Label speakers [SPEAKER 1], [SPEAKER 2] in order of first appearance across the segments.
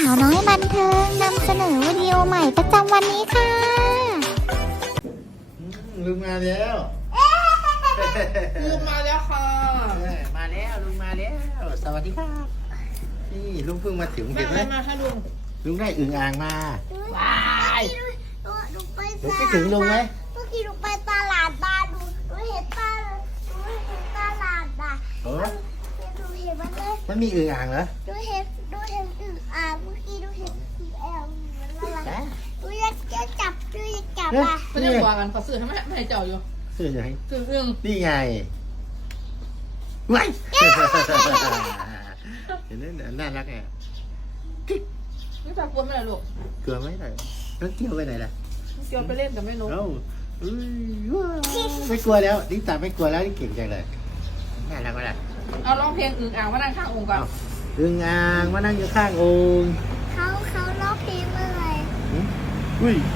[SPEAKER 1] าวน้อยบันเทิงนำเสนอวิดีโอใหม่ประจำวันนี้ค่ะ
[SPEAKER 2] ลุงมาแล้ว
[SPEAKER 3] ลุงมาแล้วค่ะ
[SPEAKER 2] มาแล้วลุงมาแล้วสวัสดีครับนี่ลุงเพิ่งมาถึงเห็นไหม
[SPEAKER 3] มาค่ะลุง
[SPEAKER 2] ลุงได้อึ่งอ่างมา
[SPEAKER 3] ว้าย
[SPEAKER 2] ลุงไปถึงลุงไหม
[SPEAKER 1] เมื่อกี้ลุงไปตลาดมาดูเห็นตลาดอ่ะดูเห็นมันเลย
[SPEAKER 2] มันมีอึ่งอ่างเหรอ
[SPEAKER 1] ดูเห็นอึ่งอ่างเมื่อกี้ดูเห็นอึ่งอ่างมันอะไรดูอยากจับอ่ะ
[SPEAKER 3] เขาจะบอกกันเขาซื้อทำไมไม่ให้เจ้าอยู่
[SPEAKER 2] ซื้อยังไง
[SPEAKER 3] ซื้ออึ่ง
[SPEAKER 2] นี่ไงว้ายเห็นไหมน่ารักไง
[SPEAKER 3] นี่ตากลัวไหมล่ะลูก
[SPEAKER 2] กลัวไหมล่ะแล้วเกี่ยวไปไหนล่ะ
[SPEAKER 3] เกี่ยวไปเล่นกับแม่นก
[SPEAKER 2] ไม่กลัวแล้วนี่ตาไม่กลัวแล้วนี่เก่งจังเลยน่ารักมาก
[SPEAKER 3] เอาร้องเพลงอึ่งอ่างมานั่งข้างองค์ก่อน
[SPEAKER 2] อึ่งอ่างมานั่งอยู่ข้างองค์
[SPEAKER 1] เขาร้องเพลงอะไร
[SPEAKER 2] อุ้ย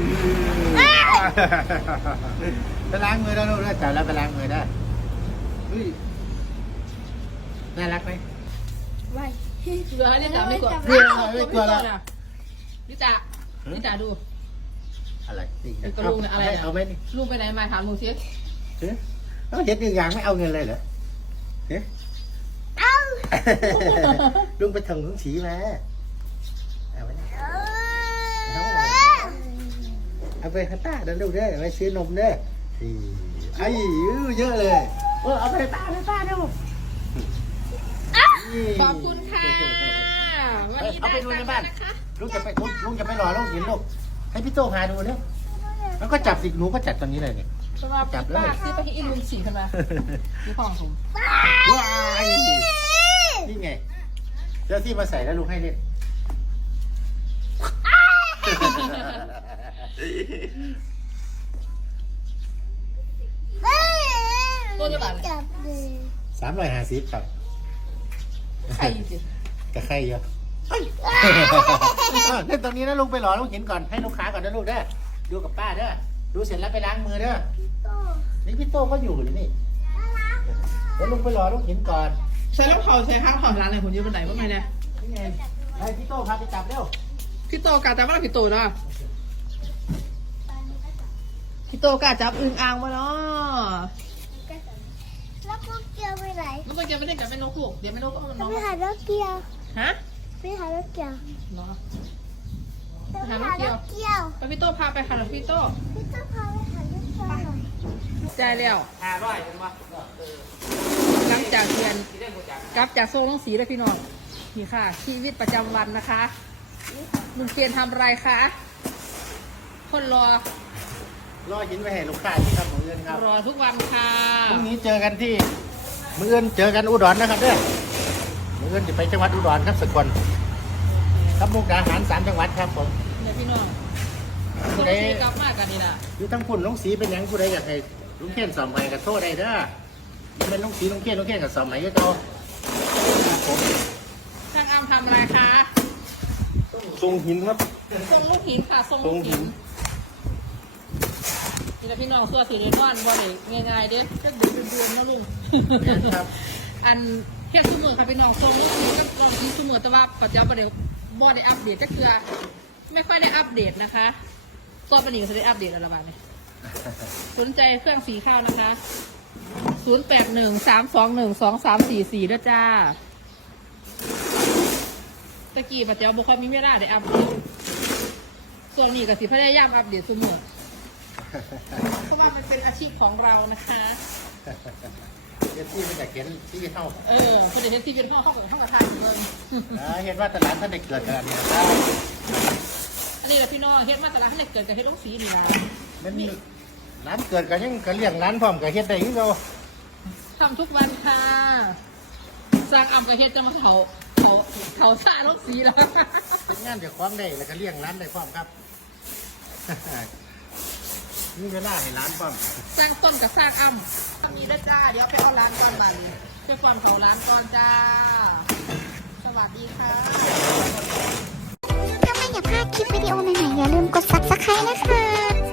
[SPEAKER 2] ไปล้างมือแล้วลูกจับแล้วไปล้างมือได้อุ้ยน่ารักไหม
[SPEAKER 3] ว้ายเหลือให้เล่นกับไม่กลัว
[SPEAKER 2] ไม่กลัวแล้ว
[SPEAKER 3] นิจ่าดู
[SPEAKER 2] อะไร
[SPEAKER 3] กระลุงเนี่ยอะไร
[SPEAKER 2] เอาไหมนี่
[SPEAKER 3] ลุงไปไหนมาถามลุงสิ
[SPEAKER 2] ต้องเห็นอึ่งอ่างไม่เอาเงินเลยเหรอลุงไปทำของสีมาเอาไว้เอาไปคาต้าเดินลูกเด้อไปซื้อนมเด้อไอ้เยอะเลยเอาไปตาดู
[SPEAKER 3] ขอบคุณค่ะวันนี้
[SPEAKER 2] เอาไปดูในบ้านลุงจะไปรอลุงเห็นลูกให้พี่โต้พาดูเนี่ยแล้วก็จับสิหนูก็จับตอนนี้เลยเนี่ย
[SPEAKER 3] จับเลยซื้อไปให้อีลุงฉี่ขึ้นมาซื้อของผม
[SPEAKER 2] ว้ายนี่ไงเจ้าที่มาใส่แล้วลุงให้เล่น
[SPEAKER 3] ตัวจะบาด
[SPEAKER 2] 350ครับ
[SPEAKER 3] ไข่สิ
[SPEAKER 2] กับไข่เยอะเล่นตรงนี้นะลุงไปหล่อลุงเห็นก่อนให้ลูกค้าก่อนนะลูกเด้อดูกับป้าเด้อดูเสร็จแล้วไปล้างมือเด้อนี่พี่โต้ก็อยู่หรือนี่แล้วลุงไปหล่อลุงเห็นก่อน
[SPEAKER 3] ใช้แล้วเผาใช้ข้าวเผาร้านไหนผมยืมไปไหนว่าไงเนี่ย
[SPEAKER 2] นี่ไงให้พี่โต้พาไปจับเร็ว
[SPEAKER 3] พี่โตกาจับว่าพี่โตนะพี่โตกาจับอึ่งอ่างมาเนาะ
[SPEAKER 1] แล้วก็เกียวไปไหน
[SPEAKER 3] แล้วก็ยังไม่ได้จับแม่นกลูกเดี๋ยวแม่นกก็มันน้อง
[SPEAKER 1] ไปหาแล้วเกียว
[SPEAKER 3] ฮะ
[SPEAKER 1] ไปหาแล้วเกียว
[SPEAKER 3] เนาะ
[SPEAKER 1] ไปหาแล้วเกียว
[SPEAKER 3] ไปพี่โตพาไปค่ะหลวงพี่โต
[SPEAKER 1] พาไปหาแล้วเกียวหน่อย
[SPEAKER 3] ใจแล้ว
[SPEAKER 2] 500เป็นวะ
[SPEAKER 3] หลังจากเรียนกลับจากโซ่ลงสีเลยพี่น้องนี่ค่ะชีวิตประจำวันนะคะลุงเกียนทำอะไรคะคนรอ
[SPEAKER 2] หินไปให้ลูกค้าที่ทำของเงินครับ
[SPEAKER 3] รอทุกวันค่ะ
[SPEAKER 2] พรุ่งนี้เจอกันที่มื้ออื่นเจอกันอุดรนะครับเด้อมื้ออื่นจะไปจังหวัดอุดรครับสกลครับมุกดาหาร3จังหวัดครับผม
[SPEAKER 3] เนี่ยพี่น้องผู้ใดกลับมากันนี่นะ
[SPEAKER 2] อยู่ทั้งพุ่นลงสีเป็นยังผู้ใดอยากให้ลุงเขียนสอบใหม่กับโทษได้เด้อเป็นลงสีลุงเขียนกับสอบใหม่ก็เอาครับผม
[SPEAKER 3] ช่างอ้ำทำอะไรคะ
[SPEAKER 2] ทรงหินครับ
[SPEAKER 3] ทรงลูกหินค่ะทรงลูกหินนี่แหละพี่น้องส่วนสีเรนอนบ่ได้ง่ายๆเด้ก็เดือดนะลุง
[SPEAKER 2] ครับ
[SPEAKER 3] อันเฮ็ดซุมื้อค่ะพี่น้องทรงลูกหินก็ลองกินซุมื้อแต่ว่าปัจจุบันบ่ได้อัปเดตก็คือไม่ค่อยได้อัปเดตนะคะตอนนี้ก็จะได้อัปเดตอะไรบ้างเนี่ยสนใจเครื่องสีข้าวนะคะ0813212344ด้วยจ้าตะกี้ปัจจุบันบุคคลมีเวลาได้อัปเดตส่วนนี้ก็สิพยายามอัปเดตเสมอเพราะว่ามันเป็นอาชีพของเรานะคะ
[SPEAKER 2] เฮ็ดที่มันจะเขียนที่เท่า
[SPEAKER 3] คนเดียวที่เป็นห้องกับทางเลย
[SPEAKER 2] เห็นว่าตลาดท่านได้เกิดขนาดนี้ได้
[SPEAKER 3] อันนี้แหละพี่น้องเฮ็ดมาตลาดท่านได้เกิดกับเฮ็ดลูกสีนี่นะ
[SPEAKER 2] มันมีร้านเกิดกันยังกันเลี้ยงร้านพร้อมกับเฮ็ดได้ยังเรา
[SPEAKER 3] ทำทุกวันค่ะสร้างอัมกับเฮ็ดจะมาเขาสร้างลูกสีแล้ว
[SPEAKER 2] เป็นงานจะคว้างได้แล้วก็เลี้ยงร้านได้พร้อมครับนี่เวลาให้ร้านพร้อม
[SPEAKER 3] สร้างต้นกับสร้างอัมทำนี้ด้วยจ้าเดี๋ยวไปเอาร้านก่อนบันไปก่อนเขาร้านก่อนจ้าสวัสดีค่ะ
[SPEAKER 1] ถ้าไม่อยากพลาดคลิปวิดีโอใหม่ๆอย่าลืมกด Subscribe นะคะ